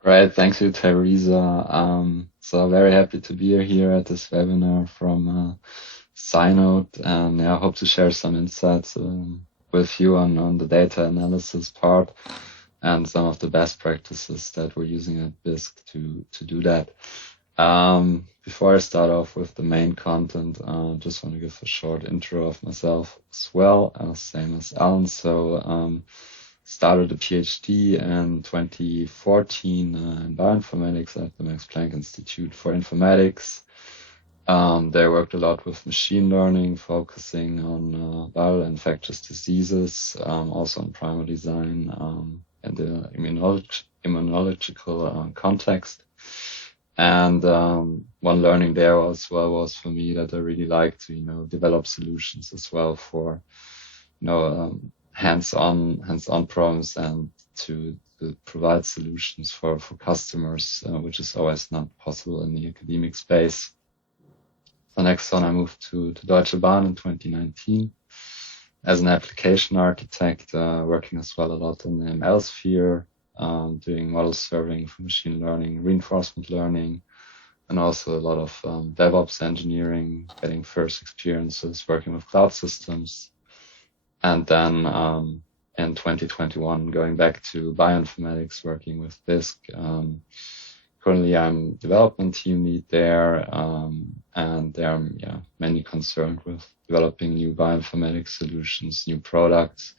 Great, thanks you, Teresa. So very happy to be here at this webinar from SciNote, and I hope to share some insights with you on the data analysis part and some of the best practices that we're using at BISC to do that. Before I start off with the main content, just want to give a short intro of myself as well, same as Alan. So started a PhD in 2014 in bioinformatics at the Max Planck Institute for Informatics. They worked a lot with machine learning, focusing on viral infectious diseases, also on primer design in the immunological context. And one learning there as well was for me that I really like to, develop solutions as well for, hands-on problems and to provide solutions for customers, which is always not possible in the academic space. The next one, I moved to Deutsche Bahn in 2019 as an application architect, working as well a lot in the ML sphere, doing model serving for machine learning, reinforcement learning, and also a lot of DevOps engineering, getting first experiences working with cloud systems. And then in 2021, going back to bioinformatics, working with BISC. Currently, I'm development team lead there, and I'm mainly concerned with developing new bioinformatics solutions, new products.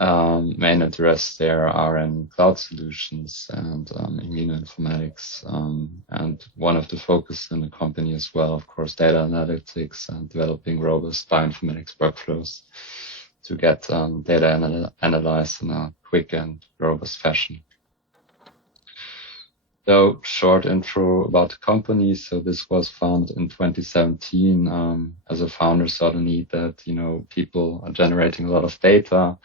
Main interests there are in cloud solutions and immunoinformatics, and one of the focus in the company as well, of course, data analytics and developing robust bioinformatics workflows to get data analyzed in a quick and robust fashion. So, short intro about the company. So this was founded in 2017. As a founder, saw the need that, people are generating a lot of data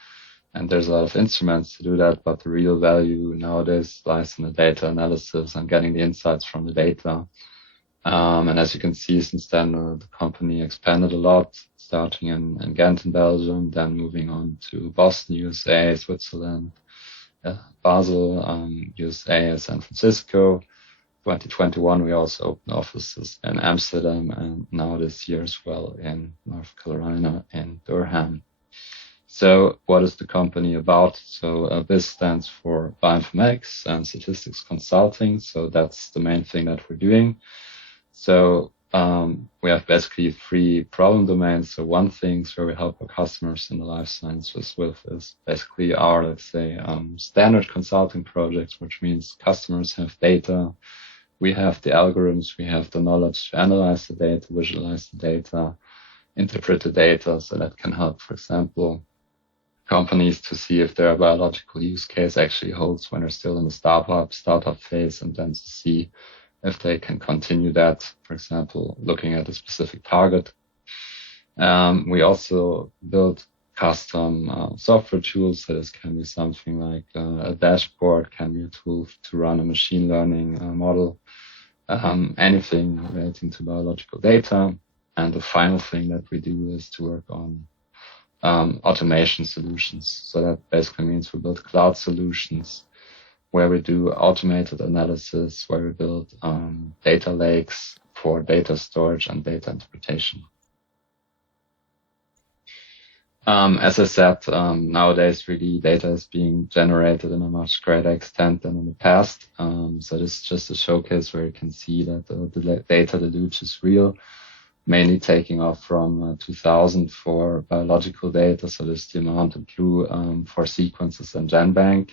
and there's a lot of instruments to do that, but the real value nowadays lies in the data analysis and getting the insights from the data. And as you can see, since then, the company expanded a lot, starting in Ghent in Belgium, then moving on to Boston, USA, Switzerland, Basel, USA, San Francisco. 2021, we also opened offices in Amsterdam, and now this year as well in North Carolina in Durham. So what is the company about? So BIS stands for Bioinformatics and Statistics Consulting. So that's the main thing that we're doing. So we have basically three problem domains. So one thing where we help our customers in the life sciences with is basically our, let's say, standard consulting projects, which means customers have data. We have the algorithms, we have the knowledge to analyze the data, visualize the data, interpret the data. So that can help, for example, companies to see if their biological use case actually holds when they're still in the startup phase, and then to see if they can continue that, for example, looking at a specific target. We also build custom software tools. So this can be something like a dashboard, can be a tool to run a machine learning model, anything relating to biological data. And the final thing that we do is to work on automation solutions. So that basically means we build cloud solutions where we do automated analysis, where we build data lakes for data storage and data interpretation. As I said, nowadays really data is being generated in a much greater extent than in the past. So this is just a showcase where you can see that the data they do is real, mainly taking off from 2000 for biological data. So this is the amount in blue for sequences in GenBank.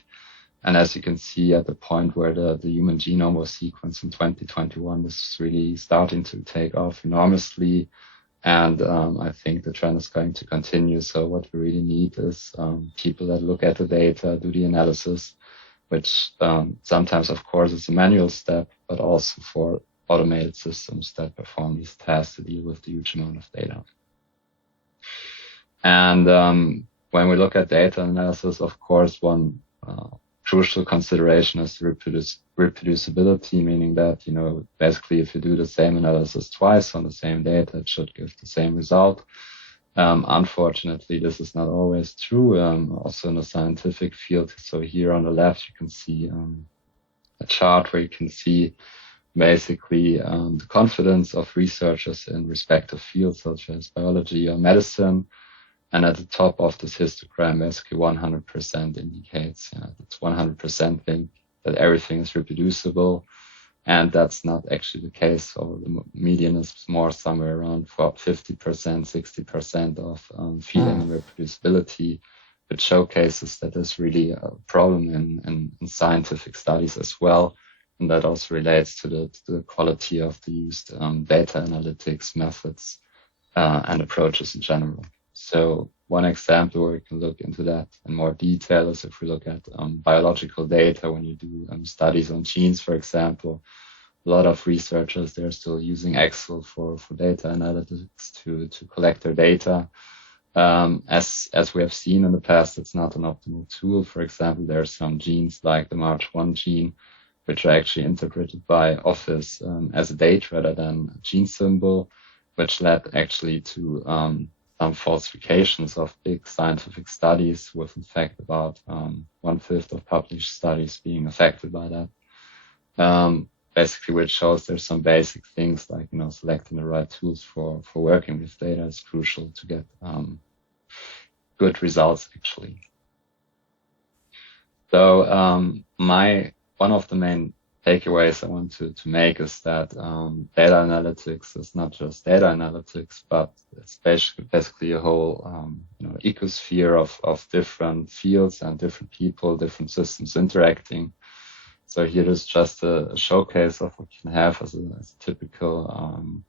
And as you can see at the point where the human genome was sequenced in 2021, this is really starting to take off enormously. And I think the trend is going to continue. So what we really need is people that look at the data, do the analysis, which sometimes, of course, is a manual step, but also for automated systems that perform these tasks to deal with the huge amount of data. And when we look at data analysis, of course, one crucial consideration is the reproducibility, meaning that, basically if you do the same analysis twice on the same data, it should give the same result. Unfortunately, this is not always true, also in the scientific field. So here on the left, you can see a chart where you can see basically the confidence of researchers in respective fields such as biology or medicine. And at the top of this histogram, basically 100% indicates it's 100% think that everything is reproducible. And that's not actually the case. So the median is more somewhere around 50%, 60% of feeling and reproducibility, which showcases that there's really a problem in scientific studies as well. And that also relates to the quality of the used data analytics methods and approaches in general. So one example where we can look into that in more detail is if we look at biological data, when you do studies on genes, for example. A lot of researchers, they're still using Excel for data analytics to collect their data. As we have seen in the past, it's not an optimal tool. For example, there are some genes like the MARCH1 gene, which are actually interpreted by Office as a date rather than a gene symbol, which led actually to some falsifications of big scientific studies, with in fact about 1/5 of published studies being affected by that. Basically, which shows there's some basic things like, selecting the right tools for working with data is crucial to get good results actually. So one of the main takeaways I want to make is that data analytics is not just data analytics, but it's basically a whole ecosphere of different fields and different people, different systems interacting. So here is just a showcase of what you can have as a typical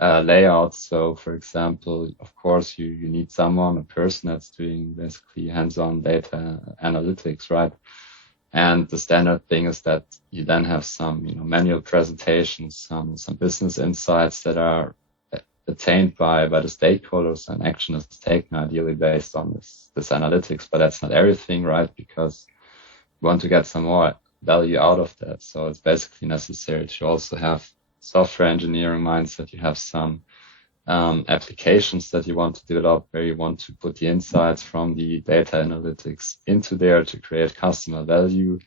layout. So for example, of course, you need a person that's doing basically hands-on data analytics, right? And the standard thing is that you then have some, manual presentations, some business insights that are attained by the stakeholders, and action is taken ideally based on this analytics. But that's not everything, right? Because you want to get some more value out of that. So it's basically necessary to also have software engineering mindset. You have some applications that you want to develop where you want to put the insights from the data analytics into there to create customer value.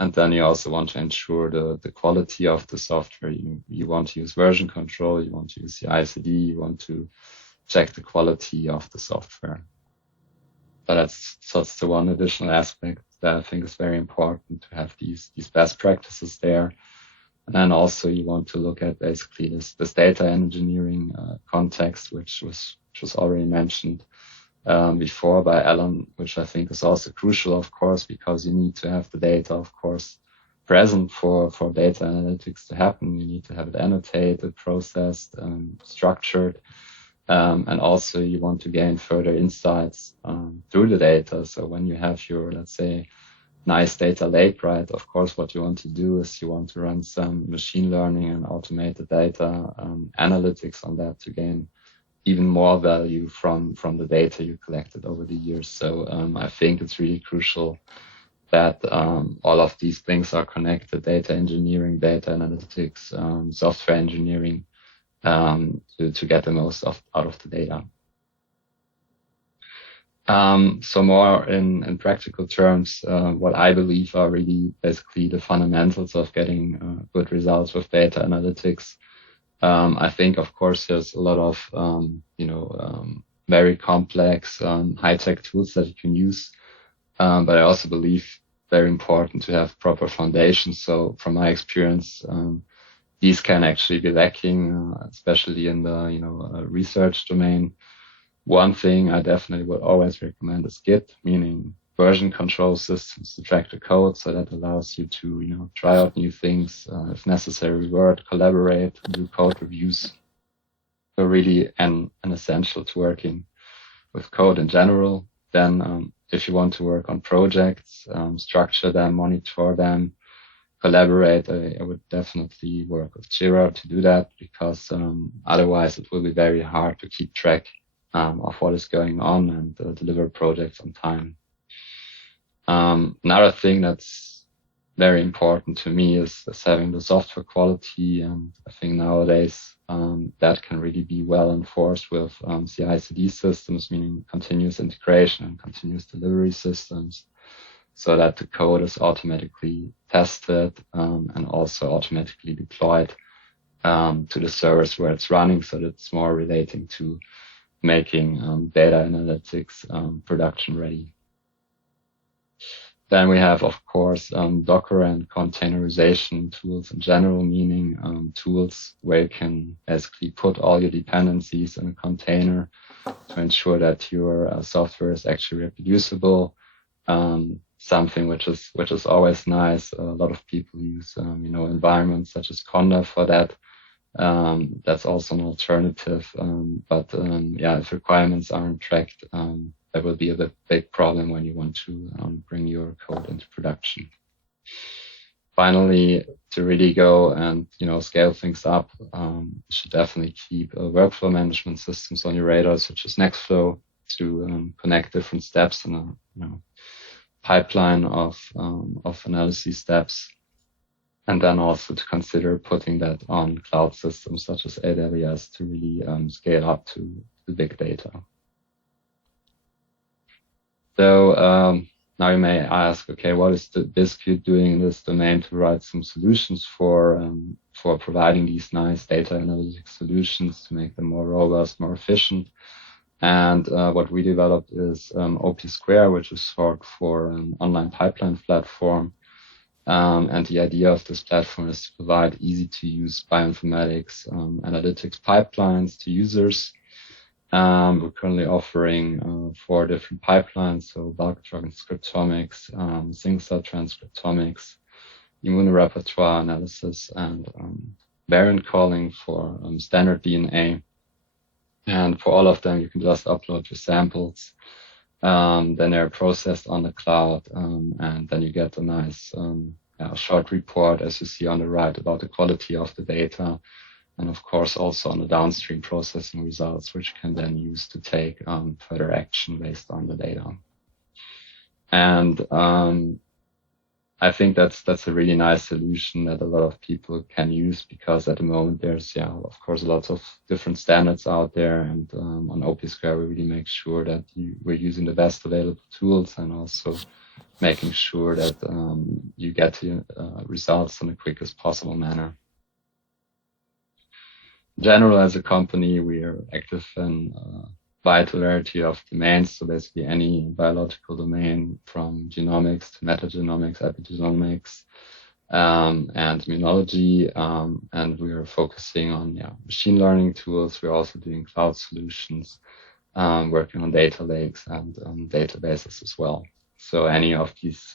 And then you also want to ensure the quality of the software. You want to use version control, you want to use the ICD, you want to check the quality of the software. But that's the one additional aspect that I think is very important, to have these best practices there. And then also you want to look at basically this data engineering context, which was already mentioned before by Alan, which I think is also crucial, of course, because you need to have the data, of course, present for data analytics to happen. You need to have it annotated, processed, structured. And also you want to gain further insights through the data. So when you have your, let's say, nice data lake, right? Of course, what you want to do is you want to run some machine learning and automated data analytics on that to gain even more value from the data you collected over the years. So I think it's really crucial that all of these things are connected: data engineering, data analytics, software engineering, to get the most out of the data. So more in practical terms, what I believe are really basically the fundamentals of getting good results with data analytics. I think, of course, there's a lot of, very complex, high-tech tools that you can use. But I also believe very important to have proper foundations. So from my experience, these can actually be lacking, especially in the, research domain. One thing I definitely would always recommend is Git, meaning version control systems to track the code. So that allows you to, try out new things, if necessary, revert, collaborate, do code reviews. So really an essential to working with code in general. Then, if you want to work on projects, structure them, monitor them, collaborate, I would definitely work with Jira to do that, because otherwise it will be very hard to keep track of what is going on and deliver projects on time. Another thing that's very important to me is having the software quality, and I think nowadays that can really be well enforced with CI/CD systems, meaning continuous integration and continuous delivery systems. so that the code is automatically tested and also automatically deployed to the servers where it's running. So that's more relating to making data analytics production ready. Then we have, of course, Docker and containerization tools in general, meaning tools where you can basically put all your dependencies in a container to ensure that your software is actually reproducible. Something which is always nice. A lot of people use environments such as Conda for that. That's also an alternative. But if requirements aren't tracked, that will be a big problem when you want to bring your code into production. Finally, to really go and scale things up, you should definitely keep workflow management systems on your radar, such as Nextflow, to connect different steps in a pipeline of analysis steps. And then also to consider putting that on cloud systems such as AWS to really scale up to the big data. So now you may ask, okay, what is the BISC doing in this domain to write some solutions for providing these nice data analytics solutions to make them more robust, more efficient? And what we developed is OP Square, which is short for an online pipeline platform. And the idea of this platform is to provide easy-to-use bioinformatics analytics pipelines to users. We're currently offering 4 different pipelines, so bulk transcriptomics, single-cell transcriptomics, immunorepertoire analysis, and variant calling for standard DNA. And for all of them, you can just upload your samples. Then they're processed on the cloud, and then you get a nice short report, as you see on the right, about the quality of the data, and of course also on the downstream processing results, which can then use to take further action based on the data. And I think that's a really nice solution that a lot of people can use, because at the moment there's of course lots of different standards out there, and on OP Square we really make sure that we're using the best available tools and also making sure that you get the results in the quickest possible manner. In general, as a company, we are active in wide variety of domains, so basically any biological domain, from genomics to metagenomics, epigenomics, and immunology, and we are focusing on machine learning tools. We're also doing cloud solutions, working on data lakes and databases as well. So any of these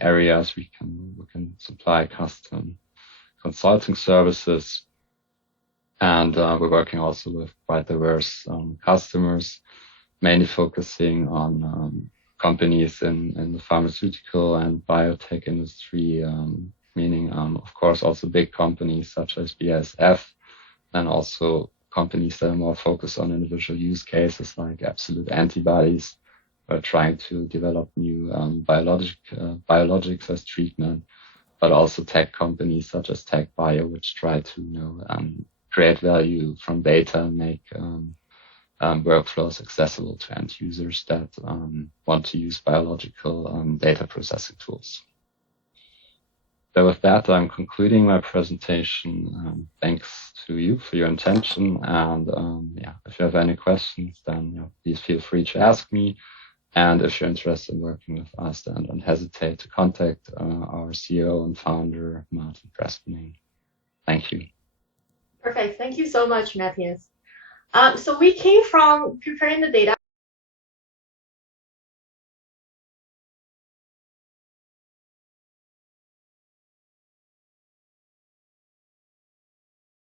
areas we can supply custom consulting services. And we're working also with quite diverse customers, mainly focusing on companies in the pharmaceutical and biotech industry, meaning, of course, also big companies such as BASF, and also companies that are more focused on individual use cases like absolute antibodies, or trying to develop new biologics as treatment, but also tech companies such as TechBio, which try to create value from data and make workflows accessible to end users that want to use biological data processing tools. So with that, I'm concluding my presentation. Thanks to you for your attention. And if you have any questions, then please feel free to ask me. And if you're interested in working with us, then don't hesitate to contact our CEO and founder, Martin Pressman. Thank you. Perfect. Thank you so much, Matthias. So we came from preparing the data